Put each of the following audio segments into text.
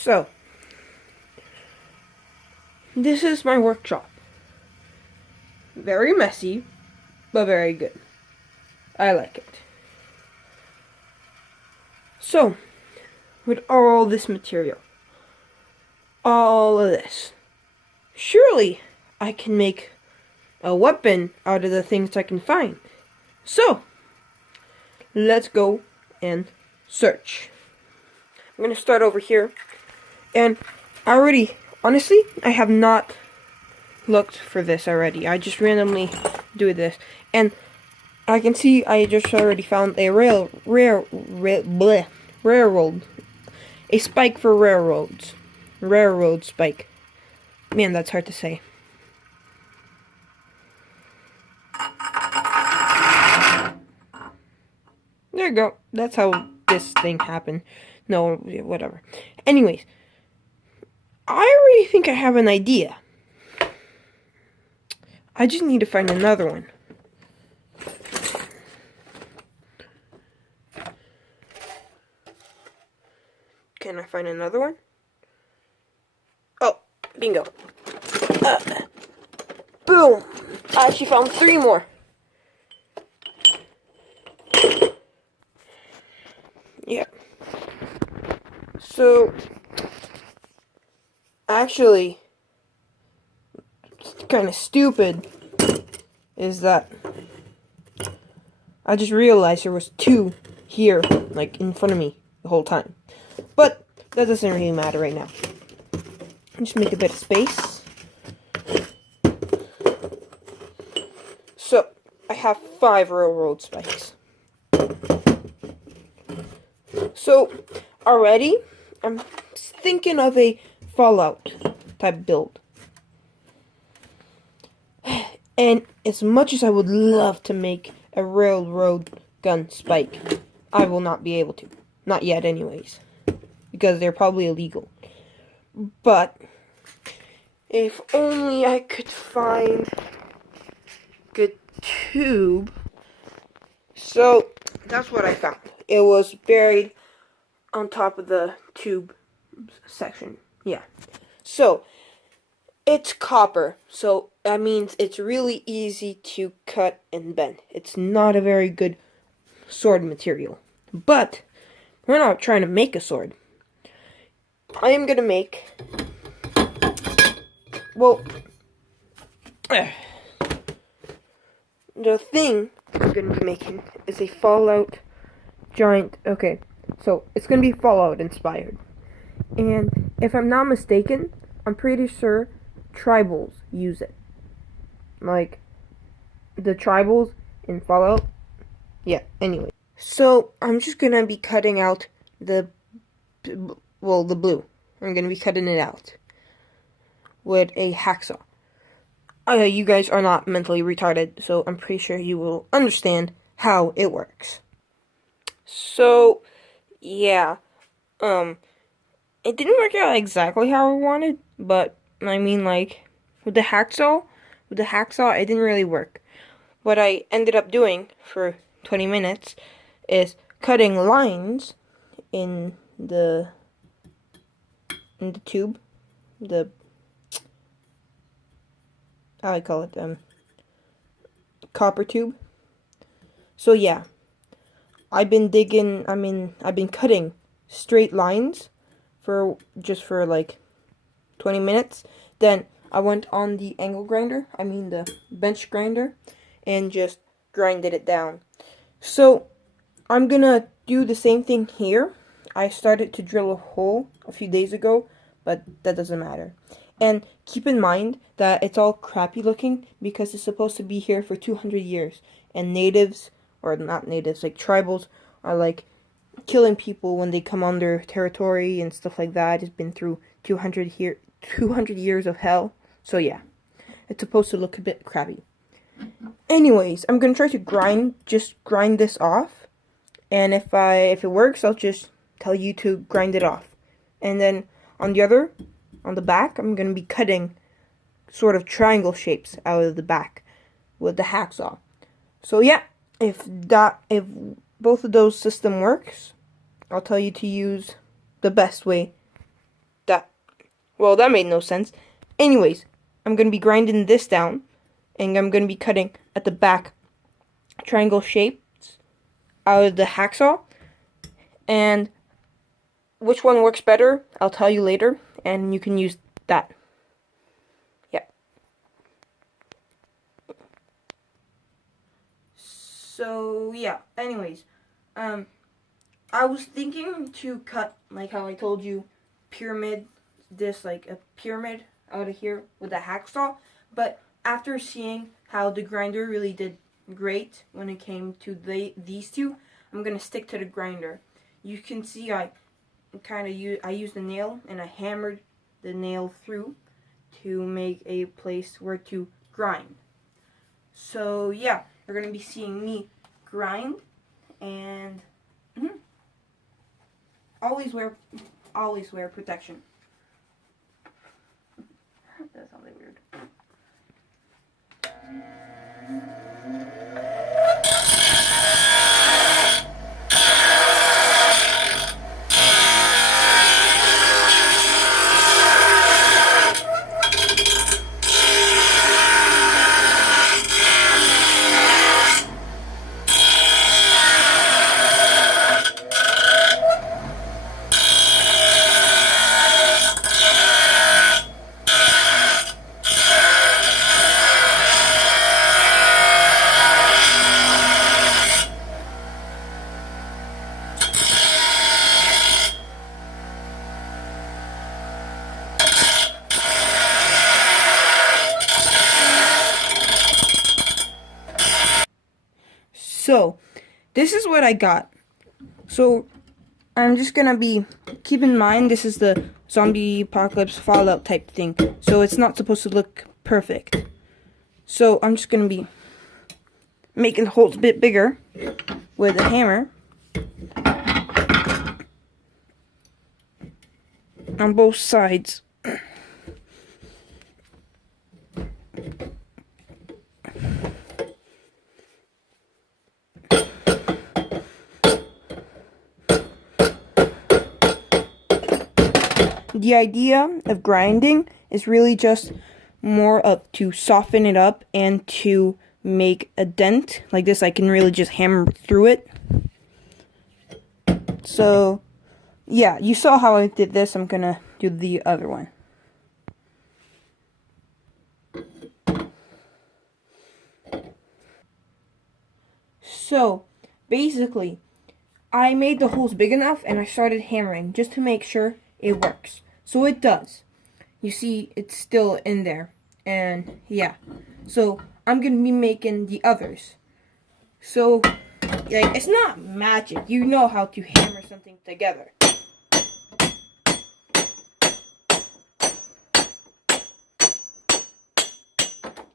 So, this is my workshop. Very messy, but very good. I like it. So, with all this material, all of this, surely I can make a weapon out of the things I can find. So, let's go and search. I'm going to start over here. And honestly, I have not looked for this already. I just randomly do this. And I can see I just already found a railroad. A spike for railroads. Railroad spike. Man, that's hard to say. There you go. That's how this thing happened. No, whatever. Anyways, I already think I have an idea. I just need to find another one. Can I find another one? Oh, bingo. Boom! I actually found 3 more. Yeah. So, actually, kind of stupid is that I just realized there was 2 here, like, in front of me the whole time. But that doesn't really matter right now. Just make a bit of space. So, I have 5 railroad spikes. So, already, I'm thinking of a Fallout type build. And as much as I would love to make a railroad gun spike, I will not be able to. Not yet anyways. Because they're probably illegal. But, if only I could find a good tube. So, that's what I found. It was buried on top of the tube section. Yeah. So, it's copper. So, that means it's really easy to cut and bend. It's not a very good sword material. But, we're not trying to make a sword. I am gonna make... Well... the thing I'm gonna be making is a Fallout giant... Okay, so it's gonna be Fallout inspired. And if I'm not mistaken, I'm pretty sure tribals use it. Like, the tribals in Fallout. Yeah, anyway. So, I'm just gonna be cutting out the blue. I'm gonna be cutting it out with a hacksaw. You guys are not mentally retarded, so I'm pretty sure you will understand how it works. So, yeah. It didn't work out exactly how I wanted, but, I mean, like, with the hacksaw, it didn't really work. What I ended up doing for 20 minutes is cutting lines in the tube, how I call it, copper tube. So yeah, I've been cutting straight lines for like 20 minutes. Then I went on the angle grinder, the bench grinder, and just grinded it down. So I'm gonna do the same thing here. I started to drill a hole a few days ago, but that doesn't matter. And keep in mind that it's all crappy looking because it's supposed to be here for 200 years. And natives, or not natives, like tribals, are like killing people when they come on their territory and stuff like that. It's been through 200 years of hell. So yeah, it's supposed to look a bit crappy. Anyways, I'm gonna try to grind this off. And if it works, I'll just tell you to grind it off. And then on the back, I'm going to be cutting sort of triangle shapes out of the back with the hacksaw. So yeah, if both of those system works, I'll tell you to use the best way Well, that made no sense. Anyways, I'm going to be grinding this down, and I'm going to be cutting at the back triangle shapes out of the hacksaw. And which one works better, I'll tell you later, and you can use that. Yeah. So, yeah, anyways, I was thinking to cut, like how I told you, like a pyramid out of here with a hacksaw, but after seeing how the grinder really did great when it came to these two, I'm gonna stick to the grinder. You can see I used a nail and I hammered the nail through to make a place where to grind. So yeah, you're gonna be seeing me grind, and always wear protection. That sounded weird. So, this is what I got. So, I'm just gonna keep in mind this is the zombie apocalypse Fallout type thing. So, it's not supposed to look perfect. So, I'm just gonna be making the holes a bit bigger with a hammer on both sides. The idea of grinding is really just more of to soften it up and to make a dent. Like this, I can really just hammer through it. So, yeah, you saw how I did this. I'm gonna do the other one. So, basically, I made the holes big enough and I started hammering just to make sure it works. So it does. You see, it's still in there. And yeah. So I'm going to be making the others. So, like, it's not magic. You know how to hammer something together.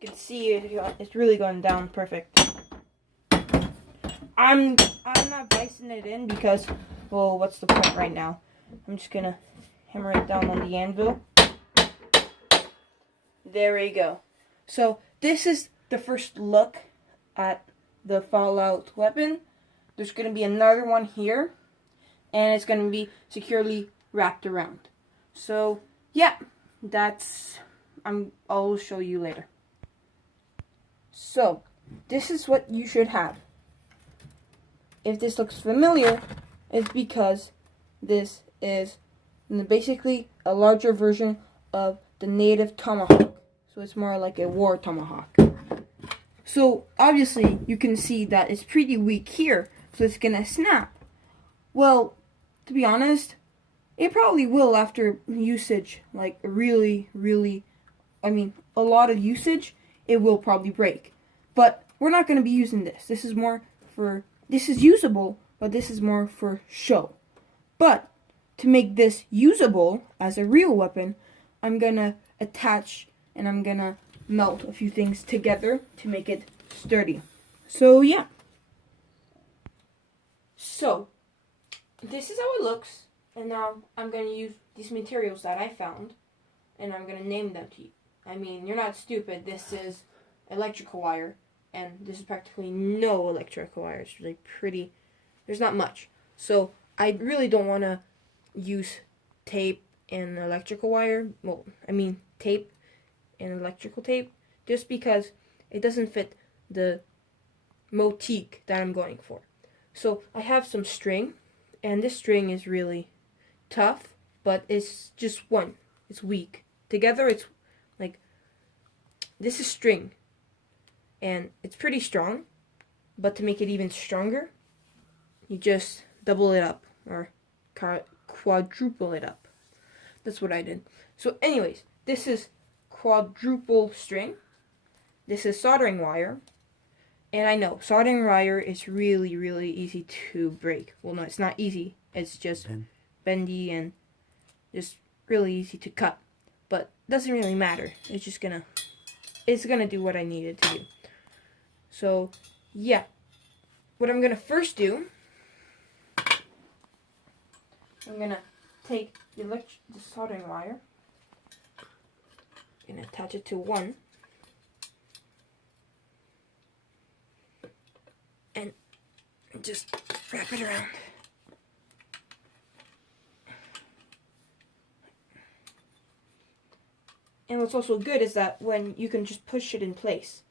You can see it's really going down perfect. I'm not vicing it in because, well, what's the point right now? I'm just gonna hammer it down on the anvil. There we go. So this is the first look at the Fallout weapon. There's gonna be another one here, and it's gonna be securely wrapped around. So yeah, I'll show you later. So this is what you should have. If this looks familiar, it's because this is basically a larger version of the native tomahawk. So it's more like a war tomahawk. So obviously you can see that it's pretty weak here, so it's gonna snap. Well, to be honest, it probably will after usage, like a lot of usage, it will probably break. But we're not gonna be using this. This is usable, but this is more for show. But to make this usable as a real weapon, I'm gonna attach and I'm gonna melt a few things together to make it sturdy. So yeah. So this is how it looks, and now I'm gonna use these materials that I found, and I'm gonna name them to you. I mean, you're not stupid. This is electrical wire. And this is practically no electrical wire. It's really there's not much. So I really don't want to use tape and electrical wire. Well, I mean tape and electrical tape, just because it doesn't fit the motif that I'm going for. So I have some string, and this string is really tough, but it's just one. It's weak. Together it's like, this is string, and it's pretty strong, but to make it even stronger, you just double it up, or quadruple it up. That's what I did. So anyways, this is quadruple string. This is soldering wire. And I know soldering wire is really, really easy to break. Well, no, it's not easy. It's just bendy and just really easy to cut. But it doesn't really matter. It's gonna do what I need it to do. So, yeah. What I'm gonna first do, I'm gonna take the soldering wire, and attach it to one, and just wrap it around. And what's also good is that when you can just push it in place.